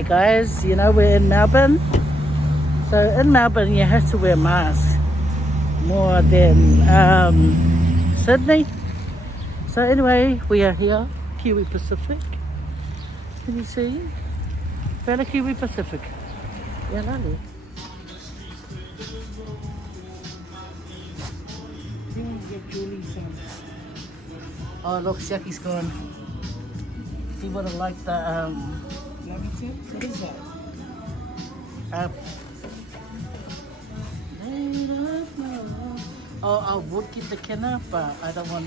Hi guys, you know we're in Melbourne. So in Melbourne you have to wear masks more than Sydney. So anyway, we are here, Kiwi Pacific. Can you see? Where Kiwi Pacific. Yeah, lovely. Oh look, Shaki's gone. She would have liked the What is that? I would get the Kenner, but I don't want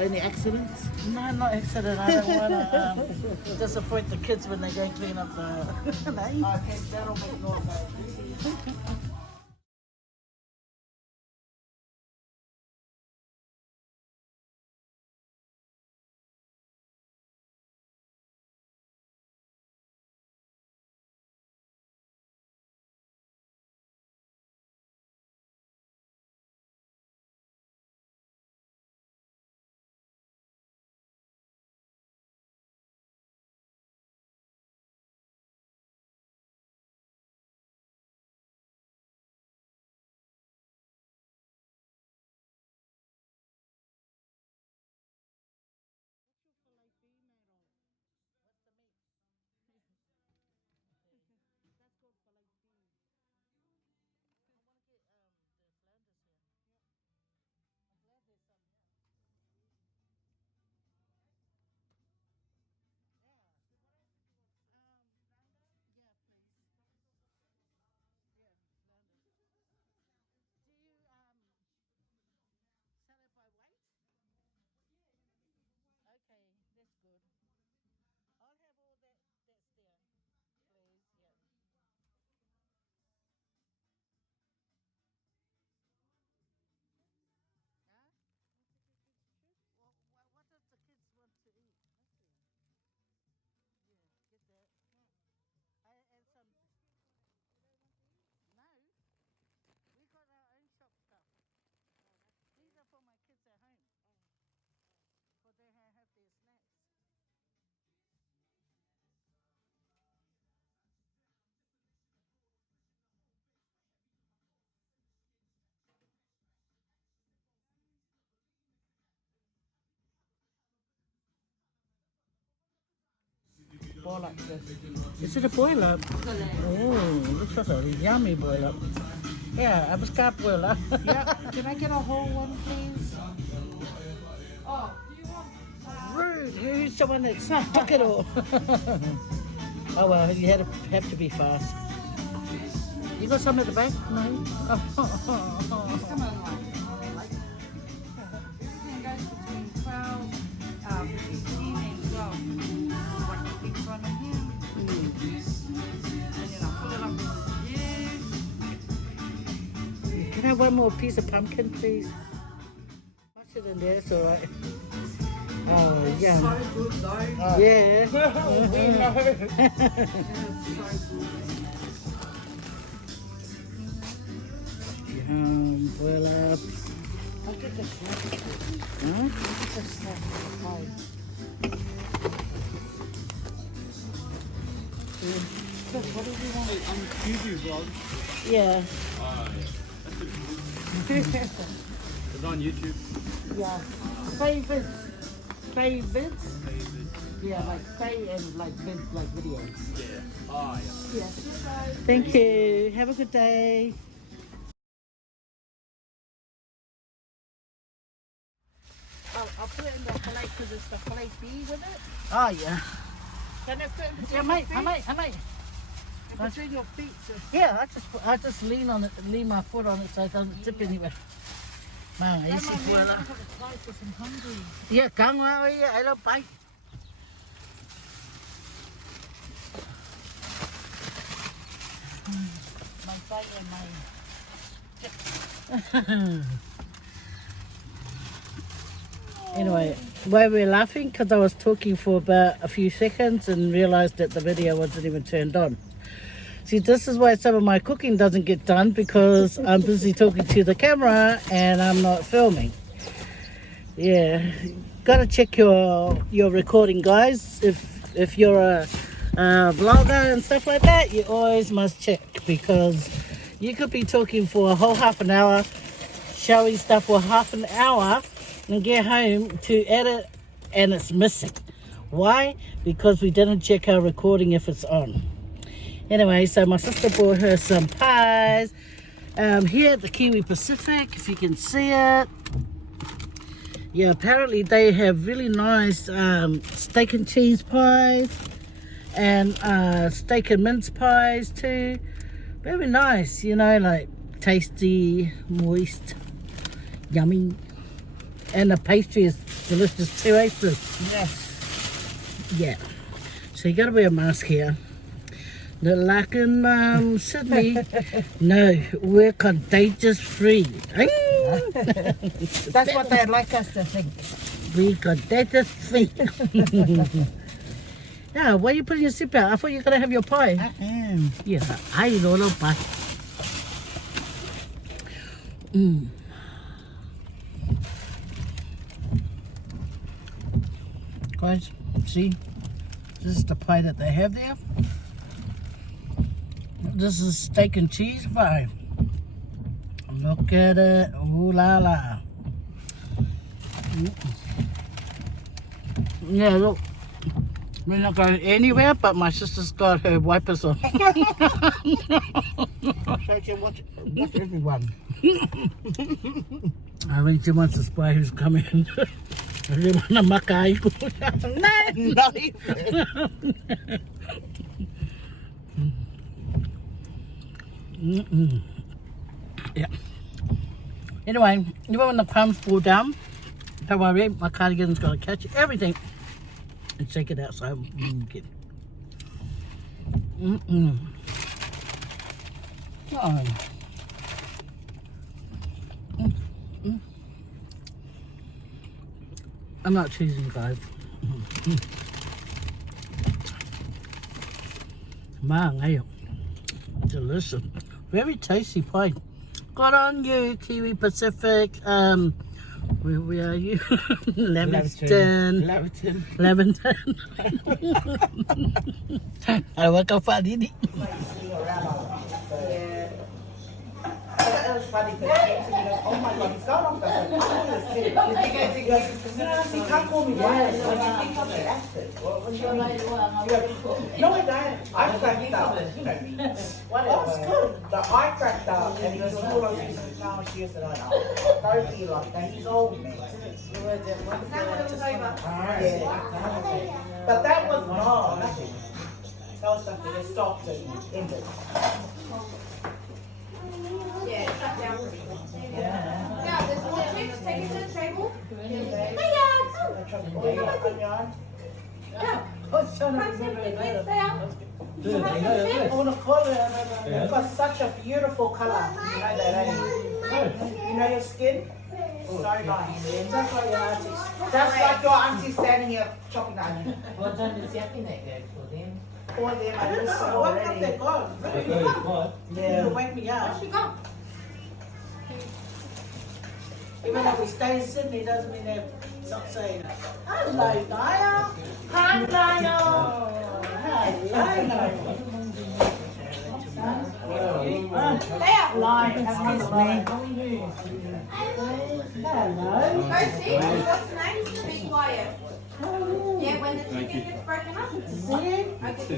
Any accidents? no, not accident. I don't want to disappoint the kids when they go clean up the lane. Okay, that'll make noise. Boil up this. Is it a boil up? Oh, looks like a yummy boil up. Yeah, I was got boil up. Yeah, can I get a whole one, please? Oh, do you want... Rude. Who's the one that stuck it all? Oh well, you have to be fast. You got some at the back? No. Come on, like. Everything goes between 12, 15 and 12. Like a big one in here. And then I'll fill it up with juice. Can I have one more piece of pumpkin, please? Wash it in there, it's alright. Oh, yeah. So good though. Yeah. We know. It is so good. Boil up. Look at the snack. Huh? Look at the snack. So what do you want? On YouTube vlog. Yeah. It's on YouTube. Yeah. Favorites? Yeah, like stay and like vids, like videos. Yeah. Oh, yeah. Yes. Thank you. Have a good day. I'll put it in the fillet because it's the fillet B with it. Oh yeah. Can it fit between Yeah, mate. I might. between your feet? So Yeah, I just lean on it, lean my foot on it so it doesn't tip anywhere. Man, I used to boil up. I'm hungry. Yeah, come on, yeah, I love bite. My bite and my... Anyway, why we're laughing? Because I was talking for about a few seconds and realised that the video wasn't even turned on. See, this is why some of my cooking doesn't get done, because I'm busy talking to the camera and I'm not filming. Yeah, gotta check your recording, guys. If you're a vlogger and stuff like that, you always must check, because you could be talking for a whole half an hour, showing stuff for half an hour, and get home to edit and it's missing. Why? Because we didn't check our recording if it's on. Anyway, so my sister bought her some pies here at the Kiwi Pacific, if you can see it. Yeah, apparently they have really nice steak and cheese pies and steak and mince pies too. Very nice, you know, like tasty, moist, yummy. And the pastry is delicious too, eh, Sue? Yes. Yeah. So you gotta wear a mask here. Not like in Sydney. No, we're contagious free. That's what they'd like us to think. We contagious free. Yeah, why are you putting your seatbelt? I thought you were gonna have your pie. Yeah, I don't know pie. Guys, see? This is the pie that they have there. This is steak and cheese pie. Look at it. Ooh la la. Yeah, look. We're not going anywhere, but my sister's got her wipers on. So you can watch everyone. I think she wants to spy who's coming. They want to makai. No, not even. Yeah. Anyway, even when the crumbs fall down, don't worry, my cardigan's got to catch everything and shake it out so we can. Oh. I'm not choosing, guys. Man, hey, delicious. Very tasty pie. Good on you, Kiwi Pacific. Where are you? Levingston. Levingston. I work out for Didi. That was funny because he came to me and goes, oh my god, he's going off the he can't call me biased. What do you think of it? Acted. What do you mean? No, I don't. I cracked up. You know me. That was good. I cracked up and he was all on his now she is and I know. Don't be like that. He's old, man. Is that when it was over? Yeah. But that was nothing. That was something that stopped and ended. Yeah, shut down. Yeah. Yeah, there's more chips. Take it to the table. Hey, Onion. yeah. Oh, shut Come sit with the kids there. I want to call it. It's got such a beautiful color. You know that, eh? You know your skin? So nice. Just like your auntie. Just like your auntie standing here chopping onion. What time is yapping like that for them? For them, I miss her already. Yeah, wake me up. Where'd she go? Even though we stay in Sydney doesn't mean they stop saying that. Hello, Naya. Hi, Naya. Stay up. Lion, excuse me. Hello. Go see. What's the name? Be quiet. Yeah, when the chicken gets broken up. See you? I get the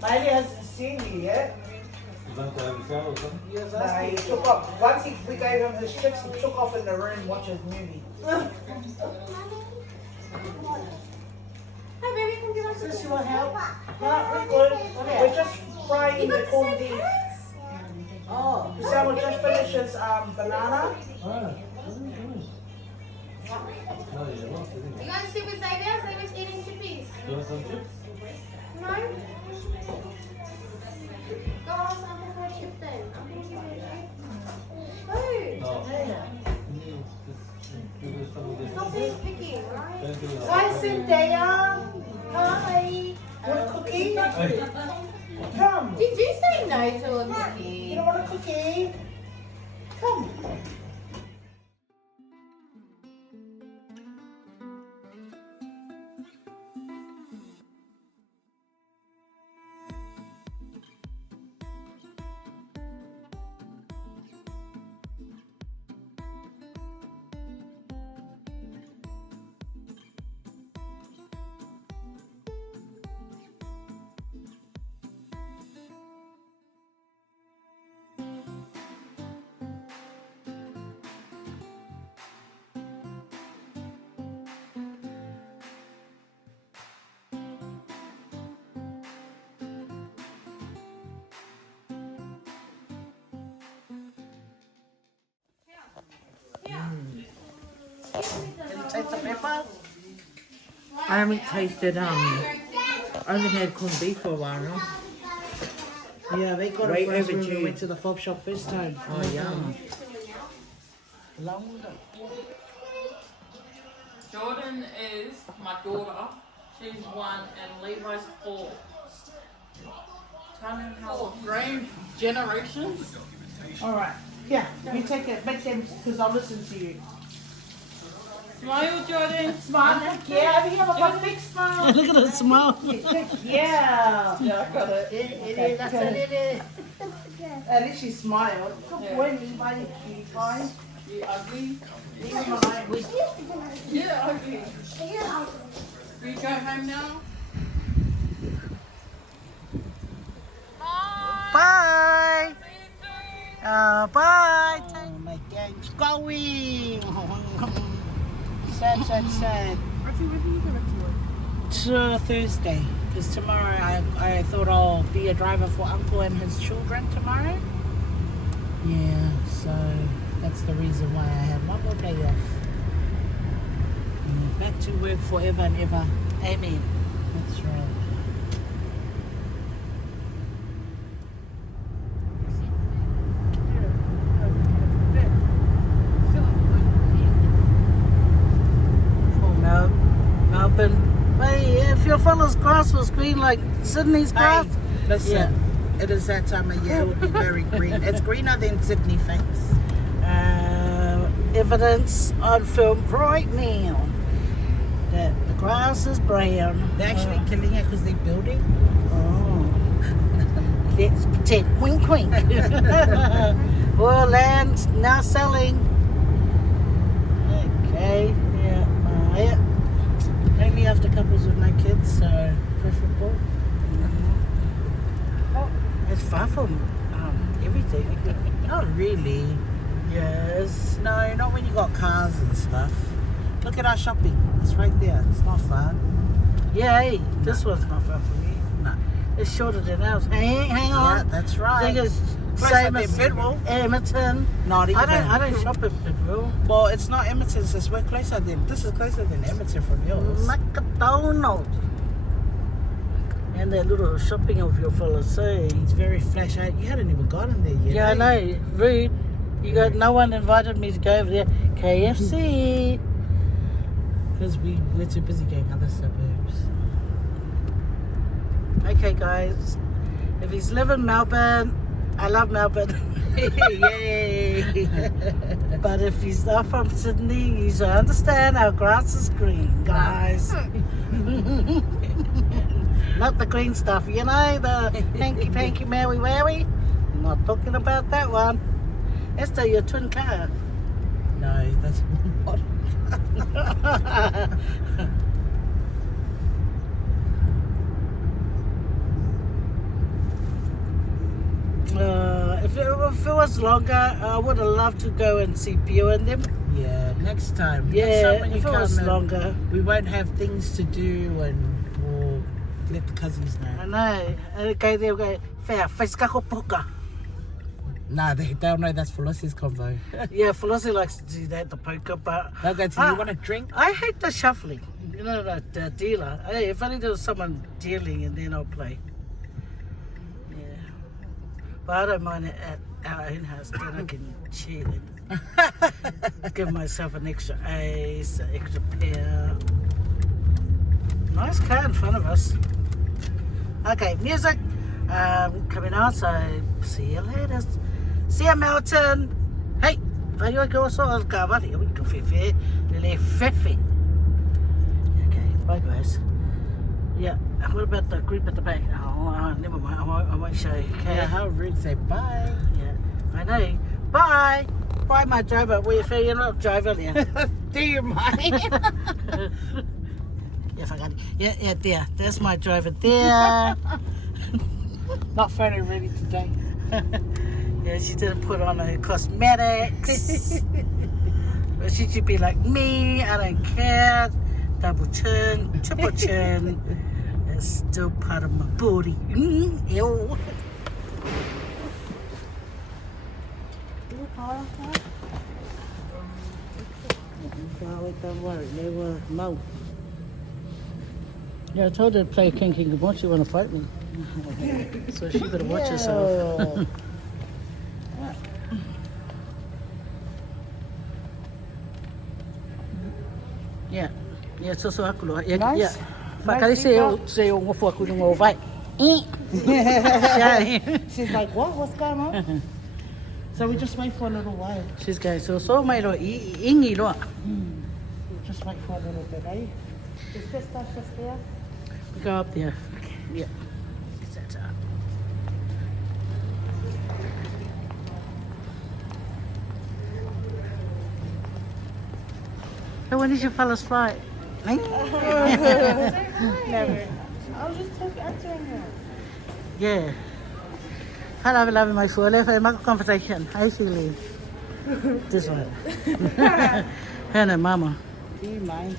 Miley hasn't seen you yet. You want to have a shower or something? No, he took off. Once we gave him his chips, he took off in the room, watch his movie. Hey, baby, come give us a Does she want help? No, we're good. We're just frying the corned beef. Oh. Sam will just finish his banana. You gonna sit with Xavier? Xavier's eating chippies. You want some chips? No? Go ask Uncle for a chip then. I'm gonna give you a chip. Go. Stop being picky, right? Hi, Cynthia. Hi. You want a cookie? Come. Did you say no to a You cookie? don't want a cookie? Come. Can you taste the pepper? I haven't tasted, I haven't had corned beef for a while now. Yeah, they got Way it for us when we overdue. went to the fob shop first time. Oh, yum. Jordan is my daughter. She's 1 and Levi's 4. Tell them how strange generations. Alright, yeah, you take it, make them, because I'll listen to you. Smile, Jordan. Smile, yeah, I think I've got a big smile. Look at the smile. Yeah. Yeah, I got it. Okay, at least she smiled. Good boy, Levi, you fine. You ugly. Levi. Yeah, ugly. We go home now. Bye. Bye. Oh, my gang's going. Sad. To Thursday, because tomorrow I thought I'll be a driver for Uncle and his children tomorrow. Yeah, so that's the reason why I have one more day off. Back to work forever and ever. Amen. That's right. Melbourne. Hey, if your fellow's grass was green like Sydney's grass, Listen, it is that time of year. It will be very green. It's greener than Sydney, thanks. evidence on film right now that the grass is brown. They're actually killing it because they're building. Oh. Let's pretend. Wink, wink. Well, land's now selling. Okay, yeah. Only after couples with no kids, so preferable. Oh, it's far from everything. Not really. Yes. No, not when you got cars and stuff. Look at our shopping. It's right there. It's not far. Yeah, hey, this one's not far from me. No. It's shorter than ours. Hang Yeah, on. that's I right. think it's Closer same than as Bidwell. Edmonton. Not even. I don't shop in Bidwell. Well, it's not Edmonton's. It's way closer than. This is closer than Edmonton from yours. McDonald's. And that little shopping of your fellas say. It's very flash. You hadn't even gotten there yet. Yeah, I eh? know. Rude. You got no one invited me to go over there. KFC. Because we're too busy going other suburbs. Okay, guys. If he's live in Melbourne, I love Melbourne. Yay! But if he's not from Sydney, you should understand our grass is green, guys. Not the green stuff, you know, the hanky-panky, maui-wowie. I'm not talking about that one. Esther, your twin car. No, that's not. If it was longer, I would have loved to go and see Pio and them. Yeah, next time. Yeah, next time when you if it come was in, longer. we won't have things to do and we'll let the cousins I know. know. And go there, go, fair, face kako puka. Nah, they'll know that's Felicity's convo. Yeah, Felicity likes to do that, the poker, but They'll go to you want a drink? I hate the shuffling. You know, the dealer. Hey, if only there was someone dealing and then I'll play. Yeah. But I don't mind it at our own house, then I can cheat and give myself an extra ace, an extra pair. Nice car in front of us. Okay, music coming on, so see you later. See you, Melton. Hey, vai eu que eu sou o cavalo, eu que fefe, ele fefe. Okay, bye guys. Yeah, what about the group at the back? Oh, never mind, I won't show you. Okay. Yeah, how rude, say bye. Yeah, I know. Bye. Bye, my driver. You're not driver there. Do you mind? Yes, I got it. Yeah, there. There's my driver there. Not photo ready today. Yeah, she didn't put on her cosmetics. But she should be like me. I don't care. Double chin, triple chin. It's still part of my booty. Ew. So don't worry, they were low. Yeah, I told her to play King King Kong. She want to fight me. So she better watch herself. Yeah. Yeah, so aku loh. Ya, ya. Pak kali saya ngopo aku ngowai. She's like, what? What's going on? So we just wait for a little while. She's going so mai lo ingi lo. We'll just wait for a little bit, eh? Is this stuff just there? Go up there. Yeah. Set up. So when is your fella's flight? Never. I was just answering her. Yeah. Hello, love my phone. Let's have a conversation. How you feeling? This one. Her and Mama. Do you mind?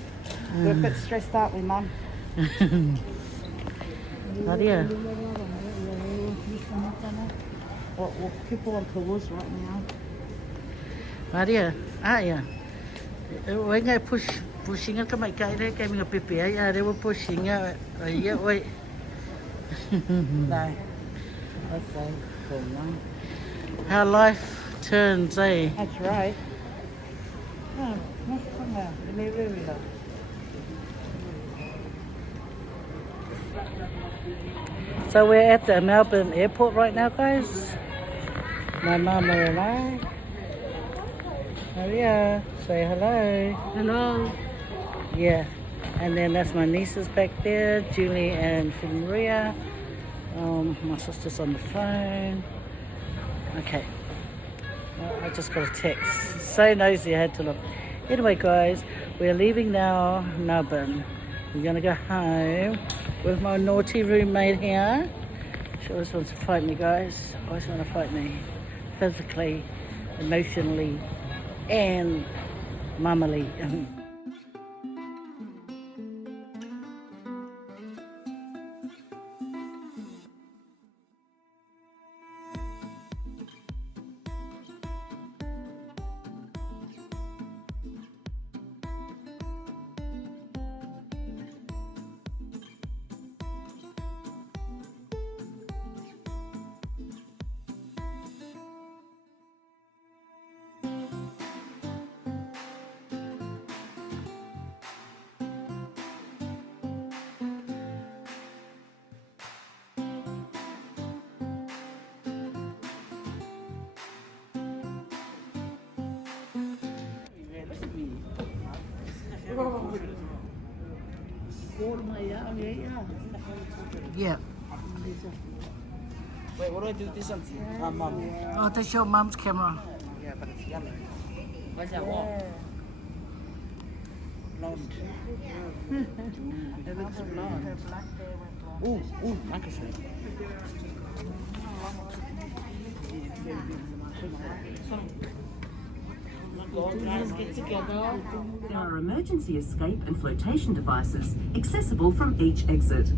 We're a bit stressed out with Mum. Nadia. We'll keep on pause right now. Nadia. Ah, yeah. When I pushing it, my guy, they gave me a pipi. Yeah, they were pushing it. Yeah, wait. No. That's so cool, Mum. How life turns, eh? That's right. Oh, what's from there? Really love. So we're at the Melbourne airport right now, guys. My mama and I. Maria, say hello. Hello. Yeah. And then that's my nieces back there, Julie and Maria. My sister's on the phone. Okay. I just got a text. So nosy, I had to look. Anyway, guys, we're leaving now, Melbourne. We're gonna go home with my naughty roommate here. She always wants to fight me, guys. Always want to fight me. Physically, emotionally, and mammally. Yeah. Wait, what do I do with this on? Mum. Oh, that's your mom's camera. Yeah, but it's yellow. What's that wall? Blonde. It looks blonde. Ooh, Lancashire. There are emergency escape and flotation devices accessible from each exit.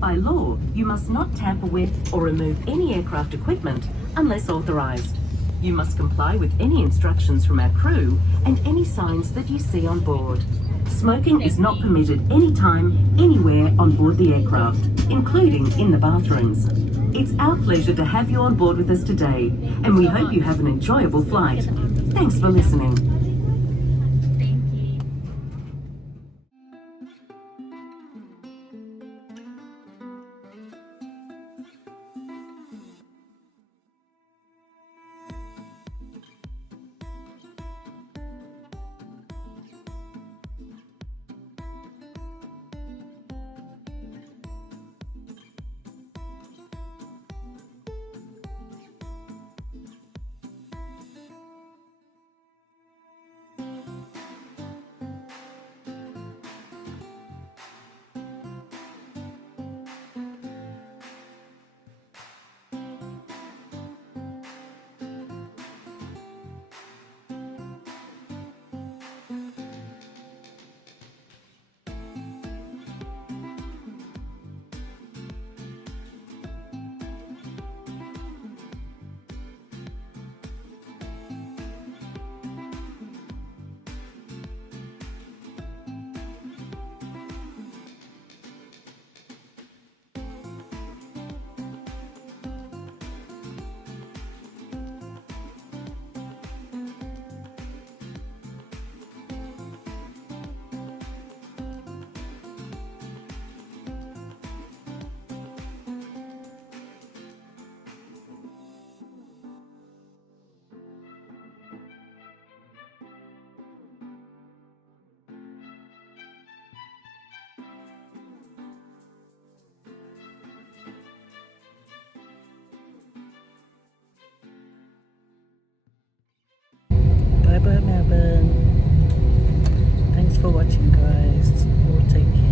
By law, you must not tamper with or remove any aircraft equipment unless authorised. You must comply with any instructions from our crew and any signs that you see on board. Smoking is not permitted anytime, anywhere on board the aircraft, including in the bathrooms. It's our pleasure to have you on board with us today, and we hope you have an enjoyable flight. Thanks for listening. Melbourne. Thanks for watching, guys. We'll take care.